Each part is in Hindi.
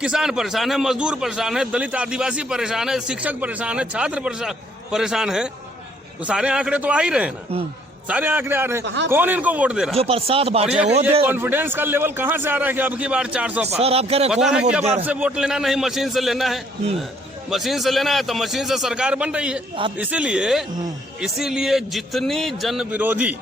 किसान परेशान है, मजदूर परेशान है, दलित आदिवासी परेशान है, शिक्षक परेशान है, छात्र परेशान है। तो सारे आंकड़े तो आ ही रहे हैं ना, सारे आंकड़े आ रहे हैं। कौन इनको वोट दे रहा है? जो प्रसाद बांटे वो ये कॉन्फिडेंस का लेवल कहाँ से आ रहा है कि अब की बार 400 पार? सर आप कह रहे हैं पता कौन है वोट कि अब दे रहा है? आपसे वोट लेना नहीं, मशीन से लेना है। मशीन से लेना है तो मशीन से सरकार बन रही है। इसीलिए जितनी जन विरोधी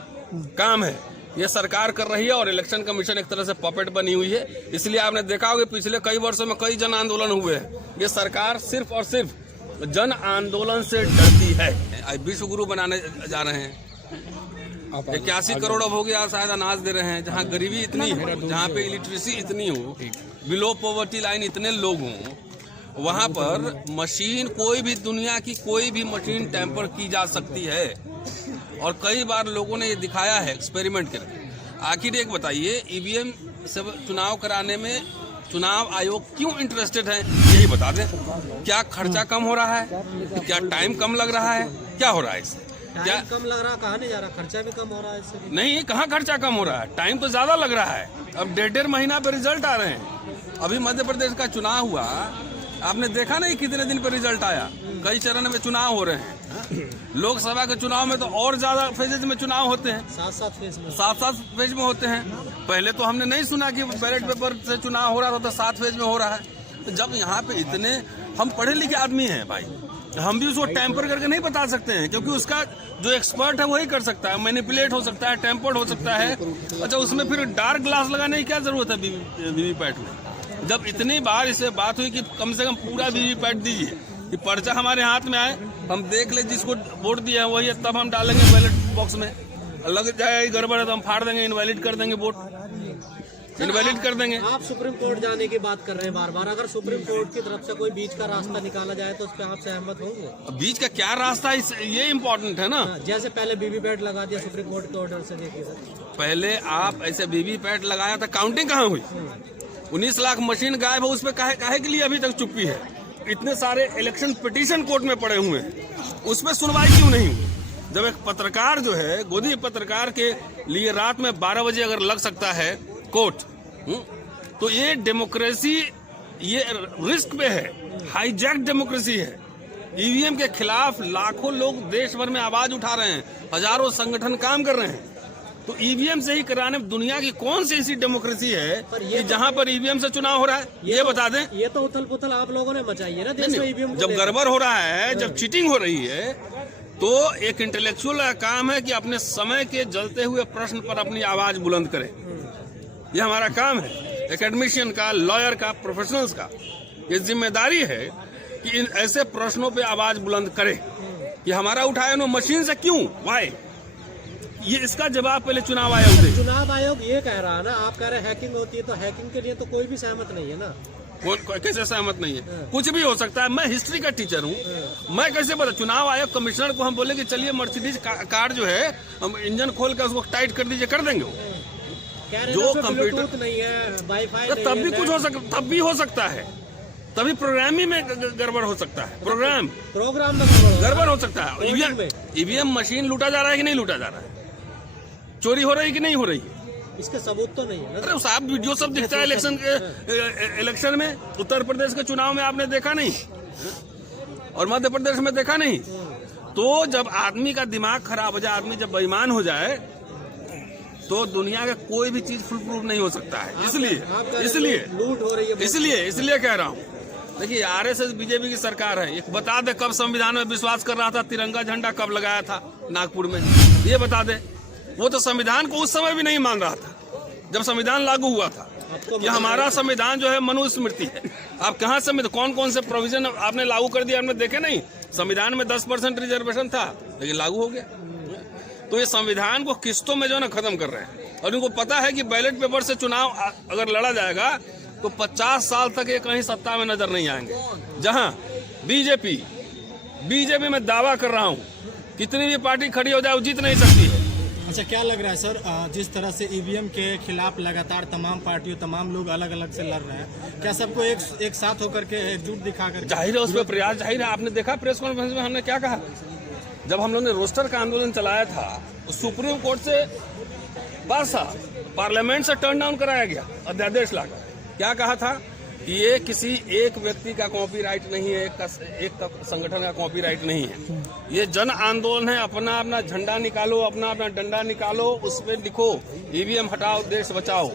काम है ये सरकार कर रही है और इलेक्शन कमीशन एक तरह से पपेट बनी हुई है। इसलिए आपने देखा होगा पिछले कई वर्षों में कई जन आंदोलन हुए हैं। ये सरकार सिर्फ और सिर्फ जन आंदोलन से डरती है। विश्व गुरु बनाने जा रहे हैं, 81 करोड़ अब हो गया शायद अनाज दे रहे हैं। जहाँ गरीबी इतनी है, जहाँ पे इलिटरेसी इतनी हो, बिलो पॉवर्टी लाइन इतने लोग हों, वहाँ पर मशीन कोई भी दुनिया की कोई भी मशीन टैंपर की जा सकती है। और कई बार लोगों ने ये दिखाया है एक्सपेरिमेंट करके। आखिर एक बताइए, ईवीएम से चुनाव कराने में चुनाव आयोग क्यों इंटरेस्टेड है? यही बता दें। क्या खर्चा कम हो रहा है? क्या टाइम कम लग रहा है? क्या हो रहा है इससे? क्या कम लग रहा, कहाँ नहीं जा रहा, खर्चा भी कम हो रहा है इससे? नहीं, कहाँ खर्चा कम हो रहा है, टाइम तो ज्यादा लग रहा है। अब 1.5 महीना पे रिजल्ट आ रहे हैं। अभी मध्य प्रदेश का चुनाव हुआ, आपने देखा नहीं कितने दिन पे रिजल्ट आया? कई चरण में चुनाव हो रहे हैं। लोकसभा के चुनाव में तो और ज्यादा फेजेज में चुनाव होते हैं, 7-7 फेज में, 7-7 फेज में होते हैं। पहले तो हमने नहीं सुना कि बैलेट पेपर से चुनाव हो रहा था, तो 7 फेज में हो रहा है। तो जब यहाँ पे इतने हम पढ़े लिखे आदमी हैं भाई, हम भी उसको टेम्पर करके नहीं बता सकते हैं, क्योंकि उसका जो एक्सपर्ट है वही कर सकता है। मैनिपुलेट हो सकता है, टेम्पर्ड हो सकता है। अच्छा, उसमें फिर डार्क ग्लास लगाने की क्या जरूरत है वीवीपैट में? जब इतनी बार इससे बात हुई कि कम से कम पूरा वीवीपैट दीजिए, कि पर्चा हमारे हाथ में आए, हम देख ले जिसको वोट दिया है वही है, तब हम डालेंगे बैलेट बॉक्स में। लग जाएगा गड़बड़ है तो हम फाड़ देंगे, इनवैलिड कर देंगे, वोट इनवैलिड कर देंगे। आप सुप्रीम कोर्ट जाने की बात कर रहे हैं बार बार। अगर सुप्रीम कोर्ट की तरफ से कोई बीच का रास्ता निकाला जाए तो उस पर आप सहमत होंगे? बीच का क्या रास्ता, ये इम्पोर्टेंट है ना। जैसे पहले वीवीपैट लगा दिया सुप्रीम कोर्ट के ऑर्डर से, देखिए सर, पहले आप ऐसे वीवीपैट लगाया था, काउंटिंग कहाँ हुई? 19 लाख मशीन गायब है, उस पर काहे के लिए अभी तक चुप्पी है? इतने सारे इलेक्शन पिटीशन कोर्ट में पड़े हुए हैं, उसमें सुनवाई क्यों नहीं हुई? जब एक पत्रकार जो है, गोदी पत्रकार के लिए रात में 12 बजे अगर लग सकता है कोर्ट, तो ये डेमोक्रेसी ये रिस्क पे है, हाईजैक डेमोक्रेसी है। ईवीएम के खिलाफ लाखों लोग देश भर में आवाज उठा रहे हैं, हजारों संगठन काम कर रहे हैं। तो ईवीएम से ही कराने दुनिया की कौन सी ऐसी डेमोक्रेसी है कि जहां पर ईवीएम से चुनाव हो रहा है? ये बता दें। ये तो उथल पुथल आप लोगों ने मचाई है ना देश में ईवीएम। जब गड़बड़ हो रहा है, जब चीटिंग हो रही है, तो एक इंटेलेक्चुअल का काम है कि अपने समय के जलते हुए प्रश्न पर अपनी आवाज बुलंद करें। ये हमारा काम है, एकेडमिशियन का, लॉयर का, प्रोफेशनल्स का। ये जिम्मेदारी है कि इन ऐसे प्रश्नों पे आवाज बुलंद करें कि हमारा उठाए नो मशीन से क्यों, वाई। ये इसका जवाब पहले चुनाव आयोग दे। चुनाव आयोग ये कह रहा है ना, आप कह रहे हैं हैकिंग होती है, तो हैकिंग के लिए तो कोई भी सहमत नहीं है ना। कैसे सहमत नहीं है? कुछ भी हो सकता है। मैं हिस्ट्री का टीचर हूँ, मैं कैसे बता? चुनाव आयोग कमिश्नर को हम बोले कि चलिए मर्सिडीज कार जो है, हम इंजन खोल कर उसको टाइट कर दीजिए, कर देंगे वो। जो कंप्यूटर नहीं है, वाईफाई नहीं है, तब भी कुछ हो सकता, तब भी हो सकता है, तभी प्रोग्राम ही में गड़बड़ हो सकता है। प्रोग्राम में गड़बड़ हो सकता है। ईवीएम मशीन लूटा जा रहा है कि नहीं लूटा जा रहा है? चोरी हो रही है कि नहीं हो रही है? इसके सबूत तो नहीं है ना। अरे साहब, वीडियो सब दिखता है इलेक्शन में। उत्तर प्रदेश के चुनाव में आपने देखा नहीं, और मध्य प्रदेश में देखा नहीं। तो जब आदमी का दिमाग खराब हो जाए, आदमी जब बेईमान हो जाए, तो दुनिया का कोई भी चीज फुल प्रूफ नहीं हो सकता है। इसलिए लूट हो रही है, इसलिए कह रहा हूँ। देखिए, आरएसएस बीजेपी की सरकार है। एक बता दे कब संविधान में विश्वास कर रहा था, तिरंगा झंडा कब लगाया था नागपुर में, ये बता दे। वो तो संविधान को उस समय भी नहीं मान रहा था जब संविधान लागू हुआ था। ये हमारा संविधान जो है मनुस्मृति है। आप कहाँ से, कौन कौन से प्रोविजन आपने लागू कर दिया, हमने देखे नहीं? संविधान में 10% रिजर्वेशन था, लेकिन लागू हो गया। तो ये संविधान को किस्तों में जो है ना खत्म कर रहे हैं। और इनको पता है कि बैलेट पेपर से चुनाव अगर लड़ा जाएगा तो 50 साल तक ये कहीं सत्ता में नजर नहीं आएंगे। जहां बीजेपी में दावा कर रहा हूं, कितनी भी पार्टी खड़ी हो जाए वो जीत नहीं सकती है। अच्छा, क्या लग रहा है सर, जिस तरह से ईवीएम के खिलाफ लगातार तमाम पार्टियों, तमाम लोग अलग अलग से लड़ रहे हैं, क्या सबको एक साथ होकर के एकजुट दिखाकर? जाहिर है उस पर प्रयास जाहिर है। आपने देखा प्रेस कॉन्फ्रेंस में हमने क्या कहा? जब हम लोगों ने रोस्टर का आंदोलन चलाया था, तो सुप्रीम कोर्ट से पास था, पार्लियामेंट से टर्न डाउन कराया गया, अध्यादेश लाकर। क्या कहा था ये किसी एक व्यक्ति का कॉपीराइट नहीं है, एक संगठन का कॉपीराइट नहीं है। ये जन आंदोलन है। अपना अपना झंडा निकालो, अपना अपना डंडा निकालो, उस पर लिखो ईवीएम हटाओ देश बचाओ,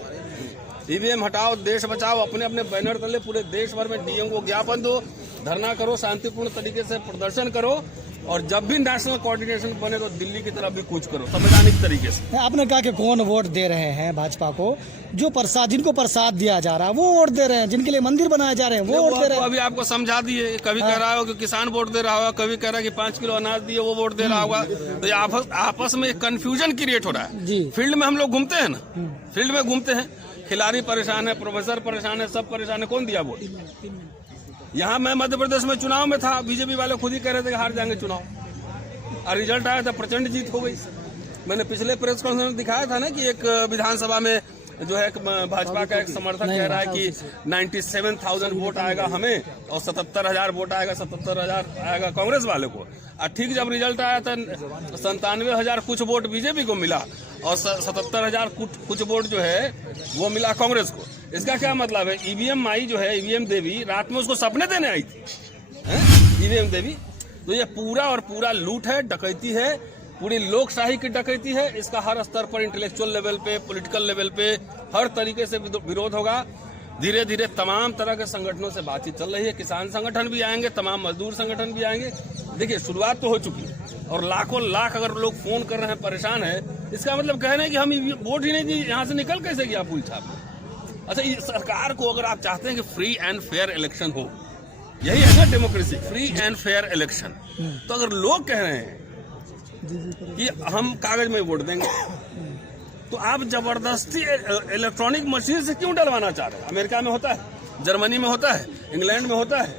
ईवीएम हटाओ देश बचाओ। अपने अपने बैनर तले पूरे देश भर में डीएम को ज्ञापन दो, धरना करो, शांतिपूर्ण तरीके से प्रदर्शन करो, और जब भी नेशनल कोऑर्डिनेशन बने तो दिल्ली की तरफ भी कूच करो संवैधानिक तरीके से। आपने कहा कि कौन वोट दे रहे हैं भाजपा को, जो प्रसाद, जिनको प्रसाद दिया जा रहा है वो वोट दे रहे हैं, जिनके लिए मंदिर बनाए जा रहे हैं वो वोट दे रहे हैं। अभी आपको समझा दिए, कभी कह रहा हो कि किसान वोट दे रहा होगा, कभी कह रहा है कि 5 किलो अनाज दिए वो वोट दे रहा होगा। तो ये आपस में कंफ्यूजन क्रिएट हो रहा है। फील्ड में हम लोग घूमते हैं ना, फील्ड में घूमते हैं, खिलाड़ी परेशान है, प्रोफेसर परेशान है, सब परेशान है, कौन दिया वोट? यहाँ मैं मध्य प्रदेश में चुनाव में था, बीजेपी वाले खुद ही कह रहे थे कि हार जाएंगे चुनाव, और रिजल्ट आया था प्रचंड जीत हो गई। मैंने पिछले प्रेस कॉन्फ्रेंस में दिखाया था ना कि एक विधानसभा में जो है भाजपा का एक समर्थक कह रहा है कि 97,000 वोट आएगा हमें और 77,000 वोट आएगा, 77,000 आएगा कांग्रेस वाले को। और ठीक जब रिजल्ट आया था 97,000 कुछ वोट बीजेपी को मिला और 77,000 कुछ वोट जो है वो मिला कांग्रेस को। इसका क्या मतलब है? ईवीएम माई जो है, ईवीएम देवी रात में उसको सपने देने आई थी, ईवीएम देवी। तो ये पूरा और पूरा लूट है, डकैती है, पूरी लोकशाही की डकैती है। इसका हर स्तर पर, इंटेलेक्चुअल लेवल पे, पॉलिटिकल लेवल पे हर तरीके से विरोध होगा। धीरे धीरे तमाम तरह के संगठनों से बातचीत चल रही है, किसान संगठन भी आएंगे, तमाम मजदूर संगठन भी आएंगे। देखिए शुरुआत तो हो चुकी है और लाखों लाख अगर लोग फोन कर रहे हैं, परेशान है, इसका मतलब कह रहे हैं कि हम वोट ही नहीं दी, यहाँ से निकल कैसे गया फूल छाप। अच्छा, इस सरकार को अगर आप चाहते हैं कि फ्री एंड फेयर इलेक्शन हो, यही है ना democracy, free and fair election, तो अगर लोग कह रहे हैं कि हम कागज में वोट देंगे, तो आप जबरदस्ती इलेक्ट्रॉनिक मशीन से क्यों डलवाना चाह रहे हैं? अमेरिका में होता है, जर्मनी में होता है, इंग्लैंड में होता है,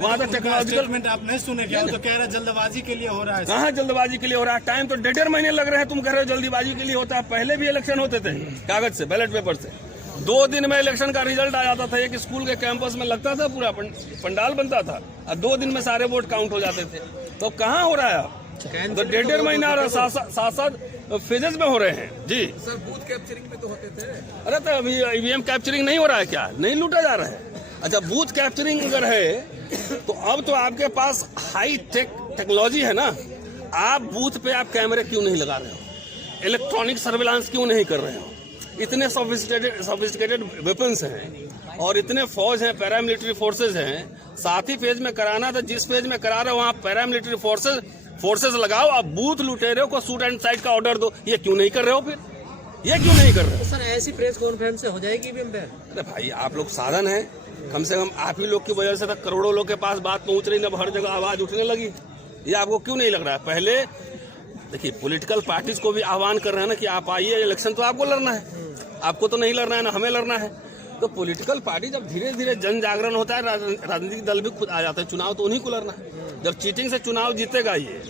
वहां तक टेक्नोलॉजिकल। आप नहीं सुने क्या? तो कह रहे जल्दबाजी के लिए हो रहा है। कहाँ जल्दबाजी के लिए हो रहा है? टाइम तो 1.5 महीने लग रहे हैं, तुम कह रहे हो जल्दीबाजी के लिए होता है। पहले भी इलेक्शन होते थे कागज से, बैलेट पेपर से, 2 दिन में इलेक्शन का रिजल्ट आ जाता था। एक स्कूल के कैंपस में लगता था, पूरा पंडाल बनता था और 2 दिन में सारे वोट काउंट हो जाते थे। तो कहाँ हो रहा है अब? तो 1.5 महीना और 7 फेजेस में हो रहे हैं जी। सर बूथ कैप्चरिंग में तो होते थे। अरे तो अभी ईवीएम कैप्चरिंग नहीं हो रहा है क्या? नहीं लूटा जा रहा है? अच्छा, बूथ कैप्चरिंग अगर है तो अब तो आपके पास हाई टेक्नोलॉजी है ना, आप बूथ पे आप कैमरे क्यों नहीं लगा रहे हो? इलेक्ट्रॉनिक सर्विलांस क्यों नहीं कर रहे हो? इतने सोफिस्टिकेटेड वेपन्स हैं और इतने फौज हैं, पैरामिलिट्री फोर्सेज हैं। साथ ही फेज में कराना था, जिस फेज में करा रहे हो वहाँ पैरामिलिट्री फोर्सेज लगाओ। आप बूथ लुटेरों को शूट एंड साइड का ऑर्डर दो, ये क्यों नहीं कर रहे हो? फिर ये क्यों नहीं कर रहे हो? तो सर ऐसी प्रेस कॉन्फ्रेंस से हो जाएगी ईवीएम बैन? अरे भाई, आप लोग साधन है, कम से कम आप ही लोग की वजह से तक करोड़ों लोग के पास बात पहुंच रही, अब हर जगह आवाज उठने लगी। ये आपको क्यों नहीं लग रहा है? पहले देखिए, पॉलिटिकल पार्टीज को भी आह्वान कर रहे हैं ना कि आप आइए, इलेक्शन तो आपको लड़ना है, आपको तो नहीं लड़ना है ना हमें लड़ना है। तो पॉलिटिकल पार्टी जब धीरे धीरे जन जागरण होता है, राजनीतिक दल भी खुद आ जाते हैं, चुनाव तो उन्हीं को लड़ना है। जब चीटिंग से चुनाव जीतेगा ये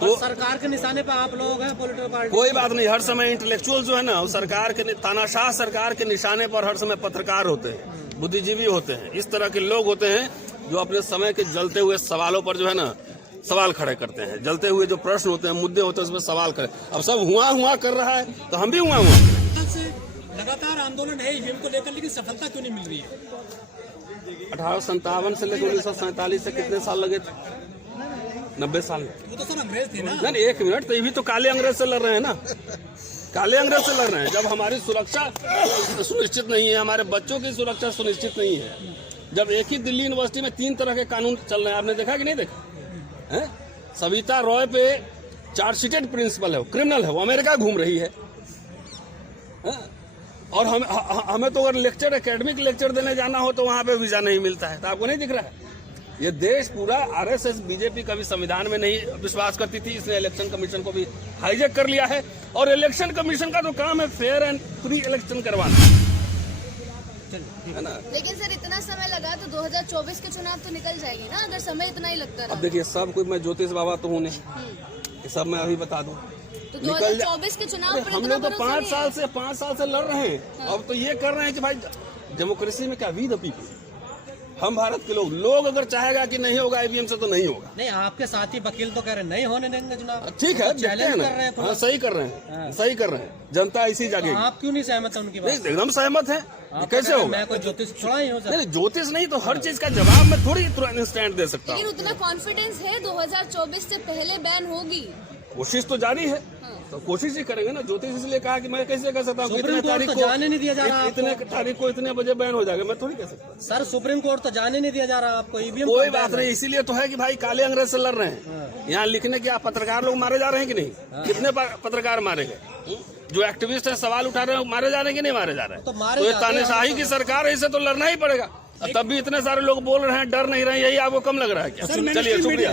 तो सरकार के निशाने पर आप लोग हैं, पॉलिटिकल पार्टी? कोई बात नहीं, हर समय इंटेलेक्चुअल जो है ना, सरकार के तानाशाह सरकार के निशाने पर हर समय पत्रकार होते हैं, बुद्धिजीवी होते हैं, इस तरह के लोग होते हैं जो अपने समय के जलते हुए सवालों पर जो है ना सवाल खड़े करते हैं। जलते हुए जो प्रश्न होते हैं, मुद्दे होते हैं, उसमें सवाल करें। अब सब हुआ कर रहा है तो हम भी हुआ लगातार आंदोलन है ईवीएम को लेकर, लेकिन सफलता क्यों नहीं मिल रही है? 1857 से लेकर 1947 से कितने साल लगे थे? 90 साल। वो तो सर अंग्रेज थे ना। नहीं, 1 मिनट, तो ये भी तो काले अंग्रेज से लड़ रहे हैं ना, काले अंग्रेज से लड़ रहे हैं। जब हमारी सुरक्षा सुनिश्चित नहीं है, हमारे बच्चों की सुरक्षा सुनिश्चित नहीं है, जब एक ही दिल्ली यूनिवर्सिटी में 3 तरह के कानून चल रहे हैं, आपने देखा कि नहीं देखा है? सविता रॉय पे चार्जशीटेड प्रिंसिपल है, वो क्रिमिनल है, वो अमेरिका घूम रही है। और हमें तो अगर लेक्चर, एकेडमिक लेक्चर देने जाना हो तो वहां पे वीजा नहीं मिलता है। तो आपको नहीं दिख रहा है? ये देश पूरा आरएसएस, बीजेपी कभी संविधान में नहीं विश्वास करती थी, इसने इलेक्शन कमीशन को भी हाईजैक कर लिया है। और इलेक्शन कमीशन का तो काम है फेयर एंड फ्री इलेक्शन करवाना, है ना। लेकिन सर इतना समय लगा तो 2024 के चुनाव तो निकल जाएगी ना, अगर समय इतना ही लगता रहा। अब देखिए, सब कुछ, मैं ज्योतिष बाबा तो हूँ नहीं, ये सब मैं अभी बता दूं। तो 2024 के चुनाव पर हम लोग तो 5 साल से लड़ रहे हैं। अब तो ये कर रहे हैं कि भाई डेमोक्रेसी में क्या वी द पीपल, हम भारत के लोग अगर चाहेगा कि नहीं होगा ईवीएम से तो नहीं होगा। नहीं, आपके साथी वकील तो कह रहे नहीं होने देंगे चुनाव। ठीक है, तो देखते हैं चैलेंज ना। कर रहे हैं थोड़ा। हाँ, सही कर रहे हैं, सही कर रहे हैं। जनता इसी तो जागेगी। आप क्यों नहीं सहमत है उनकी बात? नहीं, एकदम सहमत है। आप कैसे कह रहे हैं, होगा? मैं कोई ज्योतिष थोड़ा ही हूँ सर। नहीं, ज्योतिष नहीं तो हर चीज का जवाब मैं थोड़ी तुरंत स्टैंड दे सकता लेकिन हूँ। उतना कॉन्फिडेंस है 2024 से पहले बैन होगी। कोशिश तो जारी है, तो कोशिश ही करेंगे ना। ज्योतिष इसलिए कहा कि मैं कैसे कह सकता हूँ कि सुप्रीम इतने कोर्ट तारीख तो को जाने नहीं दिया जा रहा इतने तारीख को इतने बजे बैन हो जाएगा, मैं थोड़ी कह सकता। सर सुप्रीम कोर्ट तो जाने नहीं दिया जा रहा आपको। ईवीएम कोई बात नहीं, इसीलिए तो है कि भाई काले अंग्रेज से लड़ रहे हैं। यहाँ लिखने के पत्रकार लोग मारे जा रहे हैं कि नहीं? कितने पत्रकार मारे गए? जो एक्टिविस्ट है सवाल उठा रहे हैं मारे जा रहे हैं कि नहीं मारे जा रहे हैं? तो मारे तो ये जाते हैं। तानाशाही की सरकार है, इसे तो लड़ना ही पड़ेगा। तब भी इतने सारे लोग बोल रहे हैं, डर नहीं रहे हैं, यही आपको कम लग रहा है क्या? चलिए, शुक्रिया।